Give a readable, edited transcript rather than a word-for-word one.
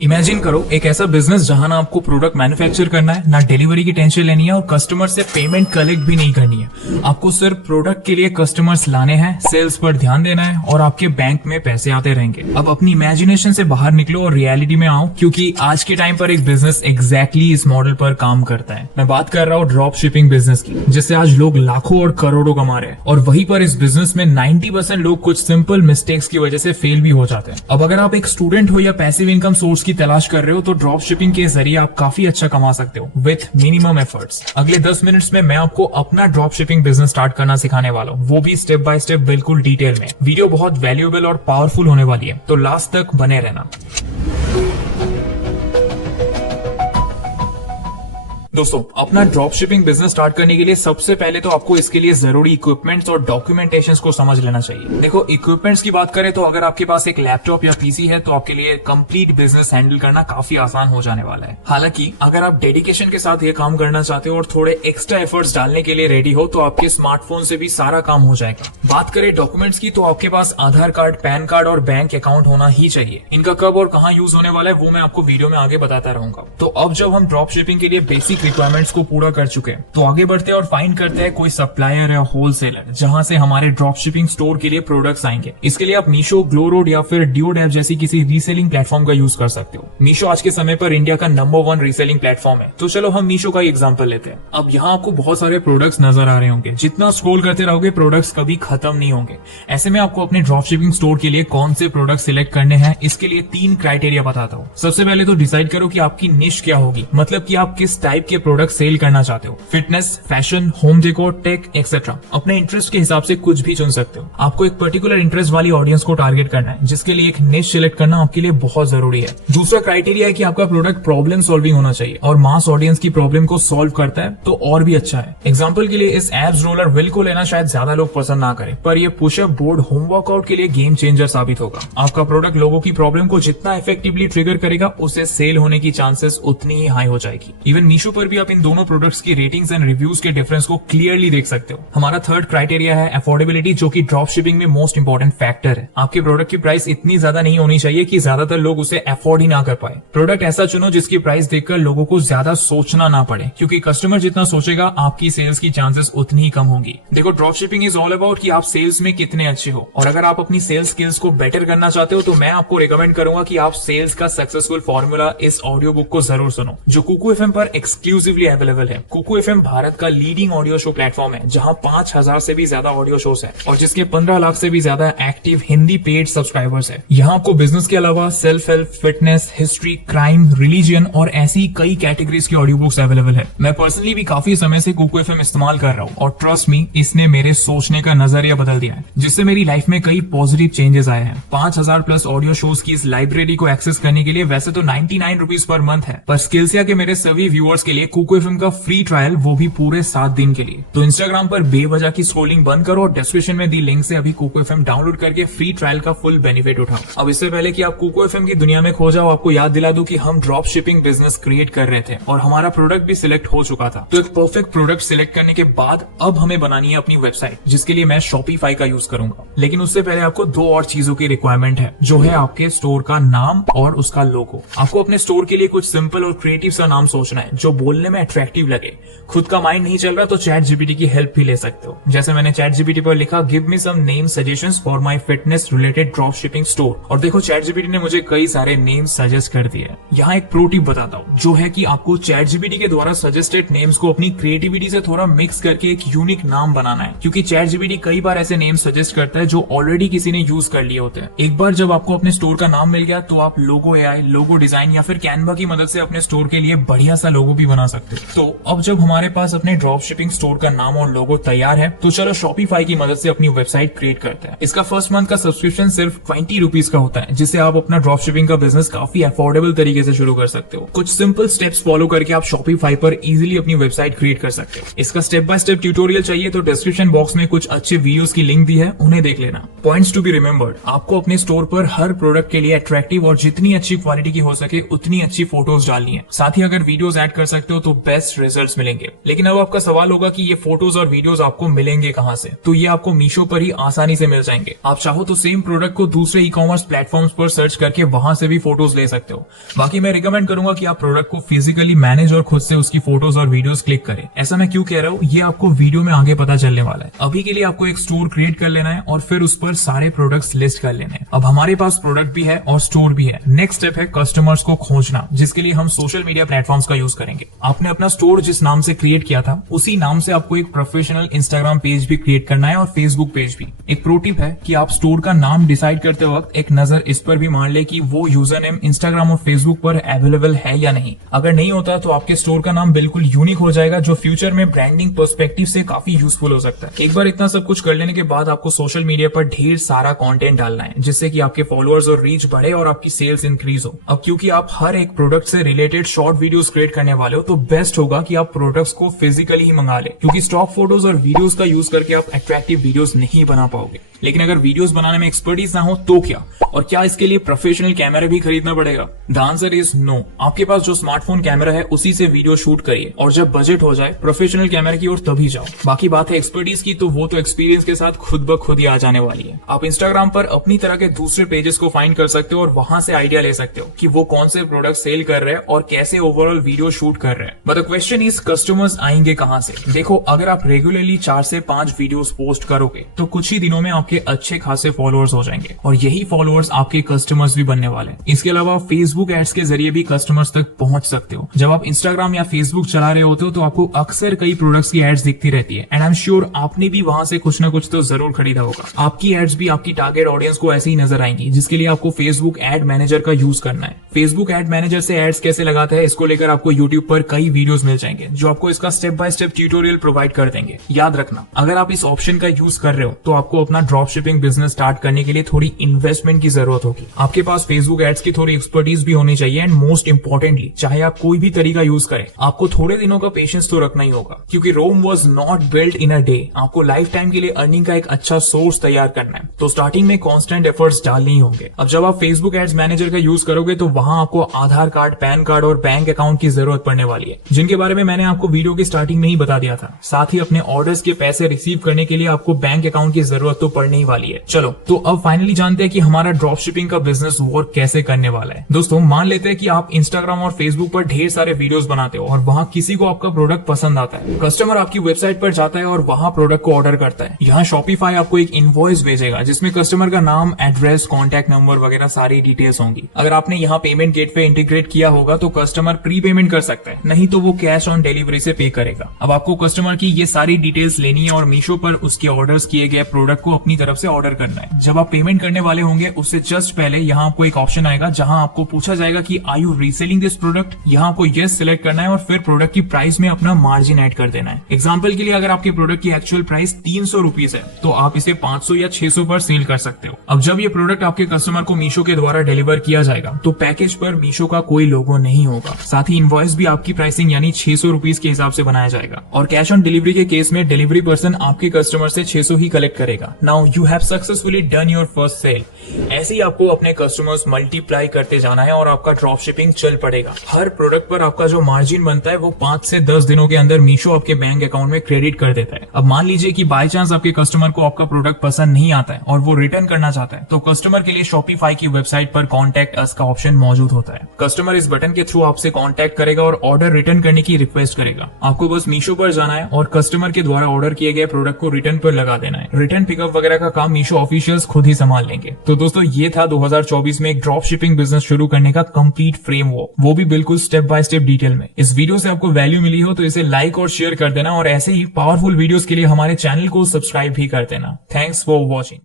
Imagine करो एक ऐसा बिजनेस जहां ना आपको प्रोडक्ट मैन्युफैक्चर करना है, ना डिलीवरी की टेंशन लेनी है और कस्टमर से पेमेंट कलेक्ट भी नहीं करनी है। आपको सिर्फ प्रोडक्ट के लिए कस्टमर्स लाने हैं, सेल्स पर ध्यान देना है और आपके बैंक में पैसे आते रहेंगे। अब अपनी इमेजिनेशन से बाहर निकलो और रियलिटी में आओ, क्योंकि आज के टाइम पर एक बिजनेस एग्जैक्टली इस मॉडल पर काम करता है। मैं बात कर रहा हूँ ड्रॉप शिपिंग बिजनेस की, जिससे आज लोग लाखों और करोड़ों कमा रहे हैं। और वहीं पर इस बिजनेस में 90% लोग कुछ सिंपल मिस्टेक्स की वजह से फेल भी हो जाते हैं। अब अगर आप एक स्टूडेंट हो या पैसिव इनकम सोर्स की तलाश कर रहे हो तो ड्रॉप शिपिंग के जरिए आप काफी अच्छा कमा सकते हो विथ मिनिमम एफर्ट्स। अगले 10 मिनट्स में मैं आपको अपना ड्रॉप शिपिंग बिजनेस स्टार्ट करना सिखाने वाला हूँ, वो भी स्टेप बाय स्टेप, बिल्कुल डिटेल में। वीडियो बहुत वैल्यूएबल और पावरफुल होने वाली है, तो लास्ट तक बने रहना। दोस्तों, अपना ड्रॉप शिपिंग बिजनेस स्टार्ट करने के लिए सबसे पहले तो आपको इसके लिए जरूरी इक्विपमेंट्स और डॉक्यूमेंटेशंस को समझ लेना चाहिए। देखो, इक्विपमेंट्स की बात करें तो अगर आपके पास एक लैपटॉप या पीसी है तो आपके लिए कंप्लीट बिजनेस हैंडल करना काफी आसान हो जाने वाला है। हालांकि अगर आप डेडिकेशन के साथ ये काम करना चाहते हो और थोड़े एक्स्ट्रा एफर्ट्स डालने के लिए रेडी हो तो आपके स्मार्टफोन से भी सारा काम हो जाएगा। बात करें डॉक्यूमेंट्स की तो आपके पास आधार कार्ड, पैन कार्ड और बैंक अकाउंट होना ही चाहिए। इनका कब और कहाँ यूज होने वाला है वो मैं आपको वीडियो में आगे बताता रहूंगा। तो अब जब हम ड्रॉप शिपिंग के लिए बेसिक रिक्वायरमेंट्स को पूरा कर चुके हैं तो आगे बढ़ते हैं और फाइंड करते हैं कोई सप्लायर या होलसेलर जहां से हमारे ड्रॉप शिपिंग स्टोर के लिए प्रोडक्ट्स आएंगे। इसके लिए आप मीशो, ग्लोरोड या फिर ड्यूड ऐप जैसी किसी रीसेलिंग प्लेटफॉर्म का यूज कर सकते हो। मीशो आज के समय पर इंडिया का नंबर 1 रीसेलिंग प्लेटफॉर्म है। तो चलो हम मीशो का एग्जांपल लेते हैं। अब यहाँ आपको बहुत सारे प्रोडक्ट्स नजर आ रहे होंगे, जितना स्क्रॉल करते रहोगे प्रोडक्ट्स कभी खत्म नहीं होंगे। ऐसे में आपको अपने ड्रॉप शिपिंग स्टोर के लिए कौन से प्रोडक्ट सिलेक्ट करने हैं, इसके लिए 3 क्राइटेरिया बताता हूँ। सबसे पहले तो डिसाइड करो कि आपकी निश क्या होगी, मतलब कि आप किस टाइप के प्रोडक्ट सेल करना चाहते हो। Fitness, fashion, home decor, tech etcetera. अपने इंटरेस्ट के हिसाब से कुछ भी चुन सकते हो। आपको एक पर्टिकुलर इंटरेस्ट वाली ऑडियंस को टारगेट करना है, जिसके लिए एक निश सिलेक्ट करना आपके लिए बहुत जरूरी है। दूसरा क्राइटेरिया है कि आपका प्रोडक्ट प्रॉब्लम सॉल्विंग होना चाहिए और मास ऑडियंस की प्रॉब्लम को सॉल्व करता है तो और भी अच्छा है। एग्जाम्पल के लिए इस एब्स रोलर व्हील को लेना शायद ज्यादा लोग पसंद ना करें, पर यह पुशअप बोर्ड होम वर्कआउट के लिए गेम चेंजर साबित होगा। आपका प्रोडक्ट लोगों की प्रॉब्लम को जितना इफेक्टिवली ट्रिगर करेगा, उसे सेल होने की चांसेस उतनी ही हाई हो जाएगी। इवन मीशो पर भी आप इन दोनों प्रोडक्ट्स की रेटिंग्स एंड रिव्यूज के डिफरेंस को क्लियरली देख सकते हो। हमारा थर्ड क्राइटेरिया है अफोर्डेबिलिटी, जो कि ड्रॉप शिपिंग में मोस्ट इंपॉर्टेंट फैक्टर है। आपके प्रोडक्ट की प्राइस इतनी ज्यादा नहीं होनी चाहिए कि ज्यादातर लोग उसे अफोर्ड ही ना कर पाए। प्रोडक्ट ऐसा चुनो जिसकी प्राइस देखकर लोगों को ज्यादा सोचना ना पड़े, क्योंकि कस्टमर जितना सोचेगा आपकी सेल्स की चांसेस उतनी ही कम होंगी। देखो, drop shipping is all about कि आप सेल्स में कितने अच्छे हो, और अगर आप अपनी सेल्स स्किल्स को बेटर करना चाहते हो तो मैं आपको रिकमेंड करूंगा कि आप सेल्स का सक्सेसफुल फॉर्मूला इस ऑडियो बुक को जरूर सुनो, जो कुकू एफएम पर एक्सक्लूसिवली अवेलेबल है। कुकू एफएम भारत का लीडिंग ऑडियो शो प्लेटफॉर्म है, जहां 5000 से भी ज्यादा ऑडियो शोज है और जिसके 15 लाख से भी ज्यादा एक्टिव हिंदी पेड सब्सक्राइबर्स है। यहाँ आपको बिजनेस के अलावा self help, fitness, history, crime, religion और ऐसी कई कैटेगरीज की ऑडियो बुक्स अवेलेबल है। मैं पर्सनली भी काफी समय से कुकू एफएम इस्तेमाल कर रहा हूँ और ट्रस्ट मी, इसने मेरे सोचने का नजरिया बदल दिया है, जिससे मेरी लाइफ में कई पॉजिटिव चेंजेस आए हैं। 5000 प्लस ऑडियो शोज की इस लाइब्रेरी को एक्सेस करने के लिए वैसे तो 99 रुपीज पर मंथ है, पर स्किल्सिया के मेरे सभी व्यूअर्स के लिए कुकू एफएम का फ्री ट्रायल, वो भी पूरे 7 दिन के लिए। तो इंस्टाग्राम पर बेवजह की स्क्रॉलिंग बंद करो और डिस्क्रिप्शन में दी लिंक से अभी कुकू एफएम डाउनलोड करके फ्री ट्रायल का फुल बेनिफिट उठाओ। अब इससे पहले कि आप कुकू एफएम की दुनिया में खो जाओ, आपको याद दिला दूं कि हम ड्रॉप शिपिंग बिजनेस क्रिएट कर रहे थे और हमारा प्रोडक्ट भी सिलेक्ट हो चुका था। तो एक परफेक्ट प्रोडक्ट सिलेक्ट करने के बाद अब हमें बनानी है अपनी वेबसाइट, जिसके लिए मैं शॉपिफाई का यूज करूंगा। लेकिन उससे पहले आपको 2 और चीजों की रिक्वायरमेंट है, जो है आपके स्टोर का नाम और उसका लोगो। आपको अपने स्टोर के लिए कुछ सिंपल और क्रिएटिव सा नाम सोचना है, जो बोलने में अट्रैक्टिव लगे। खुद का माइंड नहीं चल रहा तो चैट जीपीटी की हेल्प भी ले सकते हो। जैसे मैंने चैट जीपीटी पर लिखा, give me some name suggestions for my fitness related drop shipping store, और देखो चैट जीपीटी ने मुझे कई सारे नेम्स सजेस्ट कर दिए। यहाँ एक प्रो टिप बताता हूँ, जो है कि आपको चैट जीपीटी के द्वारा सजेस्टेड नेम्स को अपनी क्रिएटिविटी से थोड़ा मिक्स करके एक यूनिक नाम बनाना है, क्योंकि चैट जीपीटी कई बार ऐसे नेम सजेस्ट करता है जो ऑलरेडी किसी ने यूज कर लिए होते हैं। एक बार जब आपको अपने स्टोर का नाम मिल गया तो आप लोगो एआई, लोगो डिजाइन या फिर कैनवा की मदद से अपने स्टोर के लिए बढ़िया सा लोगो भी बना सकते हो। तो अब जब हमारे पास अपने ड्रॉप शिपिंग स्टोर का नाम और लोगो तैयार है, तो चलो शॉपिफाई की मदद से अपनी वेबसाइट क्रिएट करते हैं। इसका फर्स्ट मंथ का सब्सक्रिप्शन सिर्फ 20 रुपीज का होता है, जिससे आप अपना ड्रॉप शिपिंग का बिजनेस काफी अफोर्डेबल तरीके से शुरू कर सकते हो। कुछ सिंपल स्टेप्स फॉलो करके आप शॉपिफाई पर इजीली अपनी वेबसाइट क्रिएट कर सकते हो। इसका स्टेप बाय स्टेप ट्यूटोरियल चाहिए तो डिस्क्रिप्शन बॉक्स में कुछ अच्छे वीडियोस की लिंक दी है, उन्हें देख लेना। पॉइंट्स टू बी रिमेंबर्ड, आपको अपने स्टोर पर हर प्रोडक्ट के लिए अट्रैक्टिव और जितनी अच्छी क्वालिटी की हो सके उतनी अच्छी फोटोज डालनी है। साथ ही अगर वीडियोस ऐड कर सकते सकते हो तो बेस्ट रिजल्ट्स मिलेंगे। लेकिन अब आपका सवाल होगा कि ये फोटोज और वीडियोस आपको मिलेंगे कहां से? तो ये आपको मीशो पर ही आसानी से मिल जाएंगे। आप चाहो तो सेम प्रोडक्ट को दूसरे ई कॉमर्स प्लेटफॉर्म्स पर सर्च करके वहां से भी फोटोज ले सकते हो। बाकी मैं रिकमेंड करूंगा कि आप प्रोडक्ट को फिजिकली मैनेज और खुद से उसकी फोटोज और वीडियोस क्लिक करें। ऐसा मैं क्यों कह रहा हूँ, ये आपको वीडियो में आगे पता चलने वाला है। अभी के लिए आपको एक स्टोर क्रिएट कर लेना है और फिर उस पर सारे प्रोडक्ट्स लिस्ट कर लेने हैं। अब हमारे पास प्रोडक्ट भी है और स्टोर भी है। नेक्स्ट स्टेप है कस्टमर्स को खोजना, जिसके लिए हम सोशल मीडिया प्लेटफॉर्म्स का यूज करेंगे। आपने अपना स्टोर जिस नाम से क्रिएट किया था उसी नाम से आपको एक प्रोफेशनल इंस्टाग्राम पेज भी क्रिएट करना है और फेसबुक पेज भी। एक प्रो टिप है कि आप स्टोर का नाम डिसाइड करते वक्त एक नजर इस पर भी मार ले कि वो यूजर नेम इंस्टाग्राम और फेसबुक पर अवेलेबल है या नहीं। अगर नहीं होता तो आपके स्टोर का नाम बिल्कुल यूनिक हो जाएगा, जो फ्यूचर में ब्रांडिंग पर्सपेक्टिव से काफी यूजफुल हो सकता है। एक बार इतना सब कुछ कर लेने के बाद आपको सोशल मीडिया पर ढेर सारा कंटेंट डालना है, जिससे कि आपके फॉलोअर्स और रीच बढ़े और आपकी सेल्स इंक्रीज हो। अब क्योंकि आप हर एक प्रोडक्ट से रिलेटेड शॉर्ट वीडियोस क्रिएट करने वाले हो, तो बेस्ट होगा कि आप प्रोडक्ट्स को फिजिकली ही मंगा ले, क्योंकि स्टॉक फोटोज और वीडियोस का यूज करके आप अट्रैक्टिव वीडियोस नहीं बना पाओगे। लेकिन अगर वीडियोस बनाने में एक्सपर्टीज ना हो तो क्या, और क्या इसके लिए प्रोफेशनल कैमरा भी खरीदना पड़ेगा? The answer is no. आपके पास जो स्मार्टफोन कैमरा है उसी से वीडियो शूट करिए, और जब बजट हो जाए प्रोफेशनल कैमरा की ओर तभी जाओ। बाकी बात है एक्सपर्टीज की, तो वो तो एक्सपीरियंस के साथ खुद ब खुद ही आ जाने वाली है। आप इंस्टाग्राम पर अपनी तरह के दूसरे पेजेस को फाइंड कर सकते हो और वहां से आइडिया ले सकते हो कि वो कौन से प्रोडक्ट सेल कर रहे हैं और कैसे ओवरऑल वीडियो शूट कर रहे हैं। But the question is customers आएंगे कहां से? देखो, अगर आप रेगुलरली 4 से 5 वीडियोस पोस्ट करोगे तो कुछ ही दिनों में आपके अच्छे खासे फॉलोअर्स हो जाएंगे, और यही फॉलोअर्स आपके कस्टमर्स भी बनने वाले हैं। इसके अलावा फेसबुक एड्स के जरिए भी कस्टमर्स तक पहुंच सकते हो। जब आप इंस्टाग्राम या फेसबुक चला रहे होते हो तो आपको अक्सर कई प्रोडक्ट्स की एड्स दिखती रहती है, एंड आई एम श्योर आपने भी वहां से कुछ ना कुछ तो जरूर खरीदा होगा। आपकी एड्स भी आपकी टारगेट ऑडियंस को ऐसे ही नजर आएंगी, जिसके लिए आपको फेसबुक एड मैनेजर का यूज करना है। फेसबुक एड मैनेजर से एड्स कैसे लगाते हैं, इसको लेकर आपको यूट्यूब पर कई वीडियोस मिल जाएंगे, जो आपको इसका step by step tutorial provide कर देंगे। याद रखना, अगर आप इस ऑप्शन का यूज कर रहे हो तो आपको अपना ड्रॉप शिपिंग बिजनेस स्टार्ट करने के लिए थोड़ी इन्वेस्टमेंट की जरूरत होगी। आपके पास फेसबुक एड्स की थोड़ी एक्सपर्टीज भी होनी चाहिए, एंड मोस्ट इंपॉर्टेंटली, चाहे आप कोई भी तरीका यूज करें, आपको थोड़े दिनों का पेशेंस तो रखना ही होगा, क्योंकि Rome was not built in a day. आपको लाइफ टाइम के लिए अर्निंग का एक अच्छा सोर्स तैयार करना है, तो स्टार्टिंग में कॉन्स्टेंट एफर्ट्स डालने ही होंगे। अब जब आप फेसबुक एड्स मैनेजर का यूज करोगे तो वहां आपको आधार कार्ड, पैन कार्ड और बैंक अकाउंट की जरूरत पड़ने वाली है, जिनके बारे में मैंने आपको वीडियो की स्टार्टिंग में ही बता दिया था। साथ ही अपने ऑर्डर्स के पैसे रिसीव करने के लिए आपको बैंक अकाउंट की जरूरत तो पड़ने ही वाली है। चलो, तो अब फाइनली जानते हैं कि हमारा ड्रॉप शिपिंग का बिजनेस वर्क कैसे करने वाला है। दोस्तों, मान लेते हैं कि आप इंस्टाग्राम और फेसबुक पर ढेर सारे वीडियोस बनाते हो और वहां किसी को आपका प्रोडक्ट पसंद आता है। कस्टमर आपकी वेबसाइट पर जाता है और वहां प्रोडक्ट को ऑर्डर करता है। यहाँ शॉपिफाई आपको एक इनवॉइस भेजेगा, जिसमें कस्टमर का नाम, एड्रेस, कॉन्टैक्ट नंबर वगैरह सारी डिटेल्स होंगी। अगर आपने यहाँ पेमेंट गेटवे इंटीग्रेट किया होगा तो कस्टमर प्री पेमेंट कर सकता है, नहीं तो वो कैश ऑन डिलीवरी से पे करेगा। अब आपको कस्टमर की ये सारी डिटेल्स लेनी है और मीशो पर उसके ऑर्डर्स किए गए प्रोडक्ट को अपनी तरफ से ऑर्डर करना है। जब आप पेमेंट करने वाले होंगे उससे जस्ट पहले यहाँ आपको एक ऑप्शन आएगा जहां आपको पूछा जाएगा कि are you reselling this product. यहाँ आपको यस सिलेक्ट करना है और फिर प्रोडक्ट की प्राइस में अपना मार्जिन ऐड कर देना है। एग्जाम्पल के लिए, अगर आपके प्रोडक्ट की एक्चुअल प्राइस 300 रुपीज है तो आप इसे 500 या 600 पर सेल कर सकते हो। अब जब ये प्रोडक्ट आपके कस्टमर को मीशो के द्वारा डिलीवर किया जाएगा तो पैकेज पर मीशो का कोई लोगो नहीं होगा। साथ ही इनवॉइस भी आपकी प्राइसिंग यानी 600 रुपीज के हिसाब से बनाया जाएगा, और कैश ऑन डिलीवरी के केस में डिलीवरी पर्सन आपके कस्टमर से 600 ही कलेक्ट करेगा। Now you have successfully done your first sale. ऐसे ही आपको अपने कस्टमर्स मल्टीप्लाई करते जाना है और आपका ड्रॉप शिपिंग चल पड़ेगा। हर प्रोडक्ट पर आपका जो मार्जिन बनता है वो 5 से 10 दिनों के अंदर मीशो आपके बैंक अकाउंट में क्रेडिट कर देता है। अब मान लीजिए कि बाय चांस आपके कस्टमर को आपका प्रोडक्ट पसंद नहीं आता है और वो रिटर्न करना चाहता है, तो कस्टमर के लिए शॉपिफाई की वेबसाइट पर कॉन्टैक्ट अस का ऑप्शन मौजूद होता है। कस्टमर इस बटन के थ्रू आपसे कॉन्टैक्ट करेगा और ऑर्डर रिटर्न करने की रिक्वेस्ट करेगा। आपको बस मीशो पर जाना है और कस्टमर के द्वारा ऑर्डर किए गए प्रोडक्ट को रिटर्न पर लगा देना है। रिटर्न पिकअप वगैरह का काम मीशो ऑफिशियल्स खुद ही संभाल लेंगे। तो दोस्तों, ये था 2024 में एक ड्रॉप शिपिंग बिजनेस शुरू करने का कंप्लीट फ्रेमवर्क, वो भी बिल्कुल स्टेप बाय स्टेप डिटेल में। इस वीडियो से आपको वैल्यू मिली हो तो इसे लाइक और शेयर कर देना, और ऐसे ही पावरफुल वीडियोस के लिए हमारे चैनल को सब्सक्राइब भी कर देना। Thanks for watching.